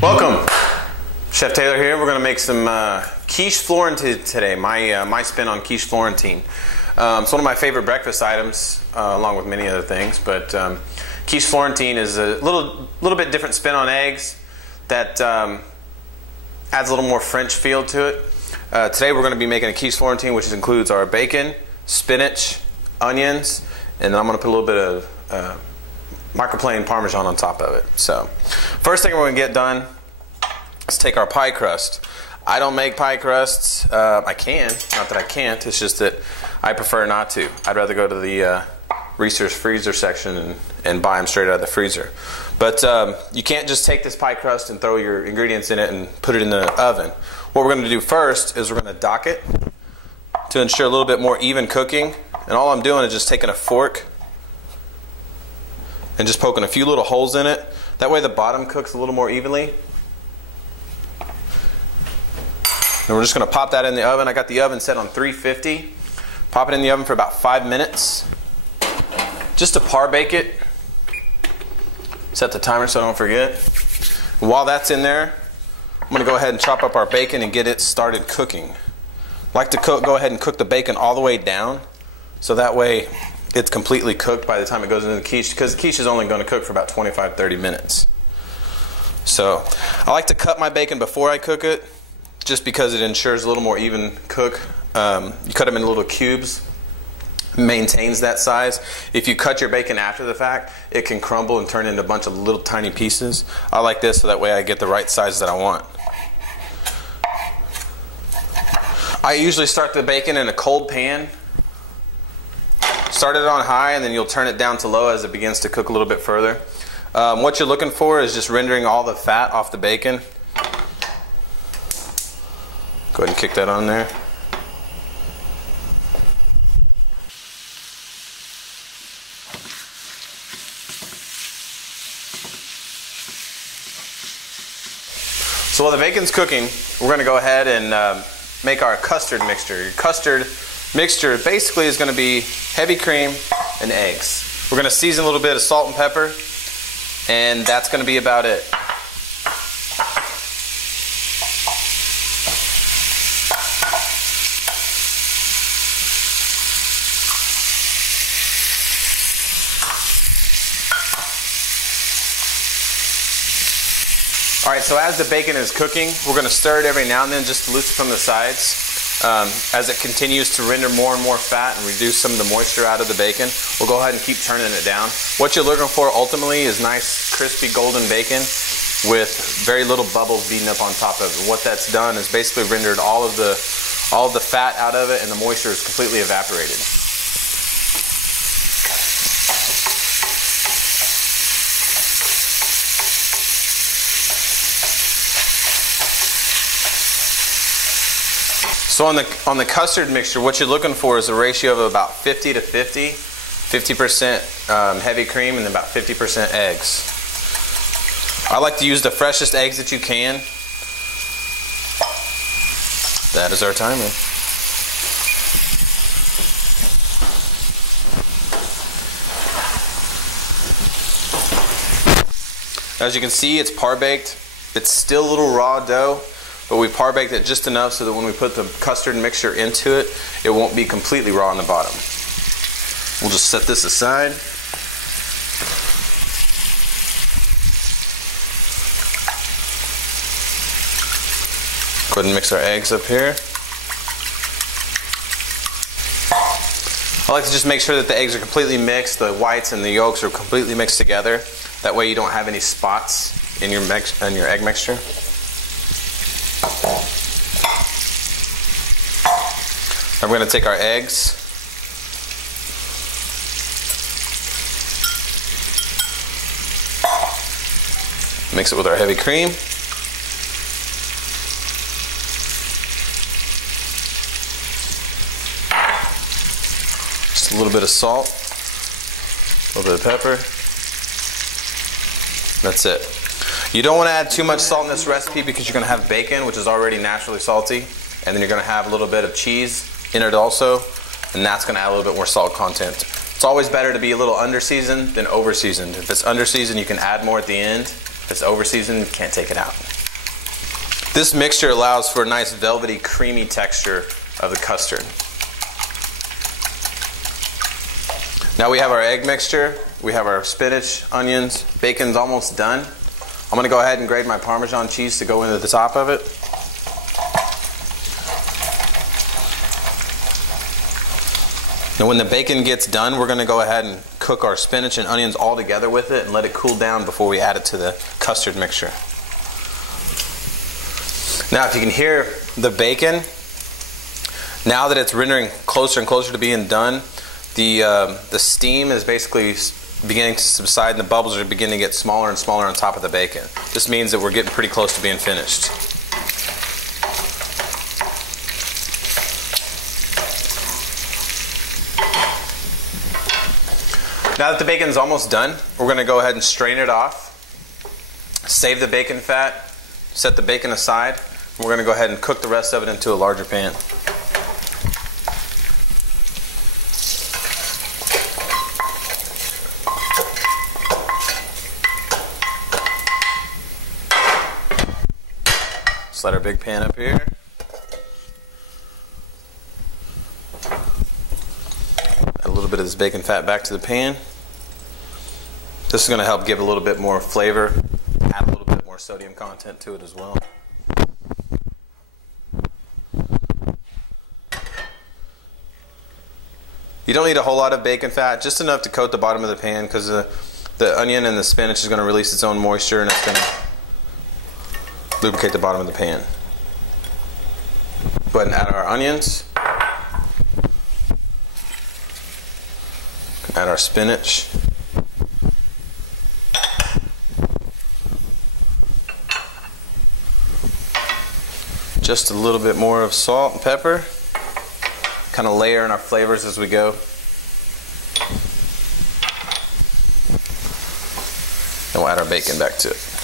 Welcome, Chef Taylor here. We're going to make some quiche Florentine today. My spin on quiche Florentine. It's one of my favorite breakfast items, along with many other things. But quiche Florentine is a little bit different spin on eggs that adds a little more French feel to it. Today we're going to be making a quiche Florentine, which includes our bacon, spinach, onions, and then I'm going to put a little bit of microplane Parmesan on top of it. So first thing we're going to get done is take our pie crust. I don't make pie crusts. I can, not that I can't, it's just that I prefer not to. I'd rather go to the research freezer section and buy them straight out of the freezer. But you can't just take this pie crust and throw your ingredients in it and put it in the oven. What we're going to do first is we're going to dock it to ensure a little bit more even cooking. And all I'm doing is just taking a fork and just poking a few little holes in it. That way the bottom cooks a little more evenly. And we're just going to pop that in the oven. I got the oven set on 350. Pop it in the oven for about 5 minutes. Just to par bake it. Set the timer so I don't forget. While that's in there, I'm going to go ahead and chop up our bacon and get it started cooking. I like to go ahead and cook the bacon all the way down, so that way it's completely cooked by the time it goes into the quiche, because the quiche is only going to cook for about 25-30 minutes. So I like to cut my bacon before I cook it, just because it ensures a little more even cook. You cut them in little cubes, maintains that size. If you cut your bacon after the fact, it can crumble and turn into a bunch of little tiny pieces. I like this so that way I get the right size that I want. I usually start the bacon in a cold pan. Start it on high and then you'll turn it down to low as it begins to cook a little bit further. What you're looking for is just rendering all the fat off the bacon. Go ahead and kick that on there. So while the bacon's cooking, we're going to go ahead and make our custard mixture. Your custard mixture basically is going to be heavy cream and eggs. We're going to season a little bit of salt and pepper, and that's going to be about it. Alright, so as the bacon is cooking, we're going to stir it every now and then just to loosen from the sides. As it continues to render more and more fat and reduce some of the moisture out of the bacon, we'll go ahead and keep turning it down. What you're looking for ultimately is nice, crispy, golden bacon with very little bubbles beating up on top of it. What that's done is basically rendered all of the fat out of it, and the moisture is completely evaporated. So on the custard mixture, what you're looking for is a ratio of about 50 to 50. 50% heavy cream and then about 50% eggs. I like to use the freshest eggs that you can. That is our timer. As you can see, it's par baked. It's still a little raw dough, but we par baked it just enough so that when we put the custard mixture into it, it won't be completely raw on the bottom. We'll just set this aside. Go ahead and mix our eggs up here. I like to just make sure that the eggs are completely mixed, the whites and the yolks are completely mixed together. That way you don't have any spots in your egg mixture. Now we're going to take our eggs, mix it with our heavy cream, just a little bit of salt, a little bit of pepper. That's it. You don't want to add too much salt in this recipe because you're going to have bacon, which is already naturally salty, and then you're going to have a little bit of cheese in it also, and that's going to add a little bit more salt content. It's always better to be a little under-seasoned than over-seasoned. If it's under-seasoned, you can add more at the end. If it's over seasoned, you can't take it out. This mixture allows for a nice velvety, creamy texture of the custard. Now we have our egg mixture, we have our spinach, onions, bacon's almost done. I'm going to go ahead and grate my Parmesan cheese to go into the top of it. Now when the bacon gets done, we're going to go ahead and cook our spinach and onions all together with it and let it cool down before we add it to the custard mixture. Now if you can hear the bacon, now that it's rendering closer and closer to being done, the steam is basically beginning to subside and the bubbles are beginning to get smaller and smaller on top of the bacon. This means that we're getting pretty close to being finished. Now that the bacon's almost done, we're going to go ahead and strain it off, save the bacon fat, set the bacon aside, and we're going to go ahead and cook the rest of it into a larger pan. Let our big pan up here. Add a little bit of this bacon fat back to the pan. This is going to help give a little bit more flavor, add a little bit more sodium content to it as well. You don't need a whole lot of bacon fat, just enough to coat the bottom of the pan because the onion and the spinach is going to release its own moisture and it's going to lubricate the bottom of the pan. Go ahead and add our onions. Add our spinach. Just a little bit more of salt and pepper. Kind of layer in our flavors as we go. And we'll add our bacon back to it.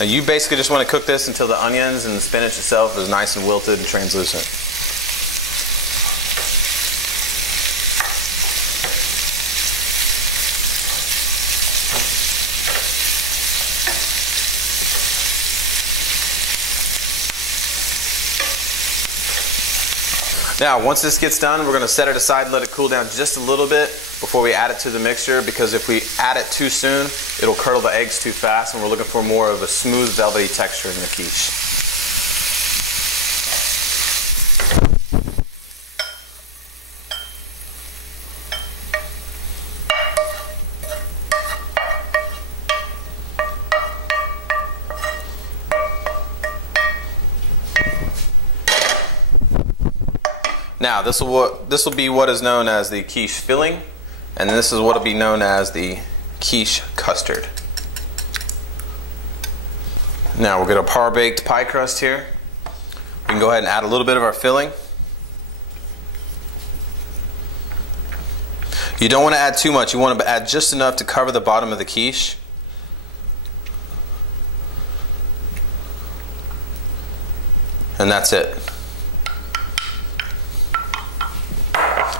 Now you basically just want to cook this until the onions and the spinach itself is nice and wilted and translucent. Now once this gets done, we're going to set it aside and let it cool down just a little bit before we add it to the mixture, because if we add it too soon, it'll curdle the eggs too fast, and we're looking for more of a smooth, velvety texture in the quiche. Now this will be what is known as the quiche filling, and this is what will be known as the quiche custard. Now we'll get a par baked pie crust here. We can go ahead and add a little bit of our filling. You don't want to add too much. You want to add just enough to cover the bottom of the quiche. And that's it.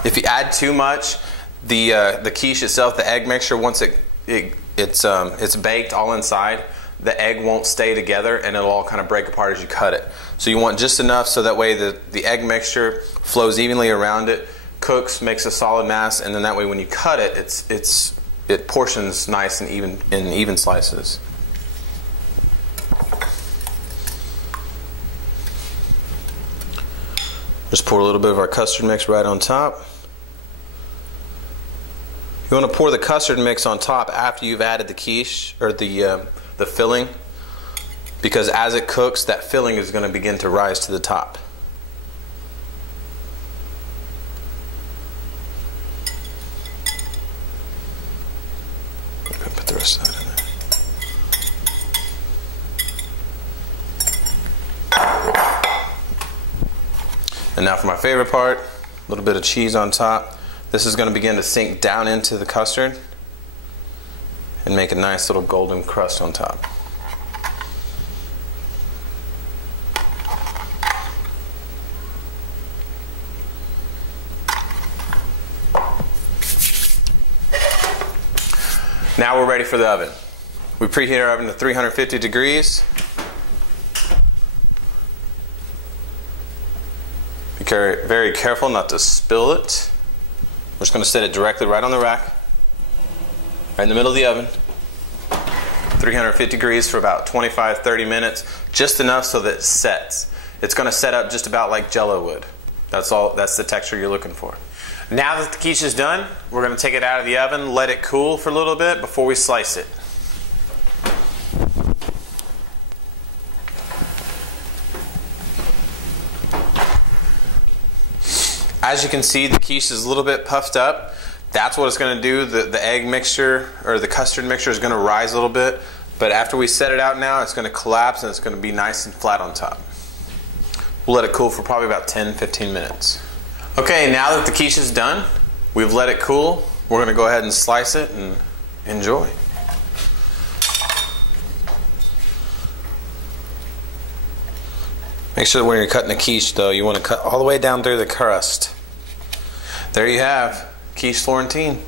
If you add too much, the quiche itself, the egg mixture, once it's baked all inside, the egg won't stay together and it'll all kind of break apart as you cut it. So you want just enough so that way the egg mixture flows evenly around it, cooks, makes a solid mass, and then that way when you cut it, it portions nice and even slices. Just pour a little bit of our custard mix right on top. You want to pour the custard mix on top after you've added the quiche, or the filling, because as it cooks, that filling is going to begin to rise to the top. Put the rest of that in there. And now for my favorite part, a little bit of cheese on top. This is going to begin to sink down into the custard and make a nice little golden crust on top. Now we're ready for the oven. We preheat our oven to 350 degrees. Be very careful not to spill it. We're just going to set it directly right on the rack, right in the middle of the oven. 350 degrees for about 25-30 minutes, just enough so that it sets. It's going to set up just about like Jell-O would. That's the texture you're looking for. Now that the quiche is done, we're going to take it out of the oven, let it cool for a little bit before we slice it. As you can see, the quiche is a little bit puffed up. That's what it's going to do. The egg mixture or the custard mixture is going to rise a little bit, but after we set it out now, it's going to collapse and it's going to be nice and flat on top. We'll let it cool for probably about 10-15 minutes. Okay, now that the quiche is done, we've let it cool. We're going to go ahead and slice it and enjoy. Make sure that when you're cutting a quiche, though, you want to cut all the way down through the crust. There you have quiche Florentine.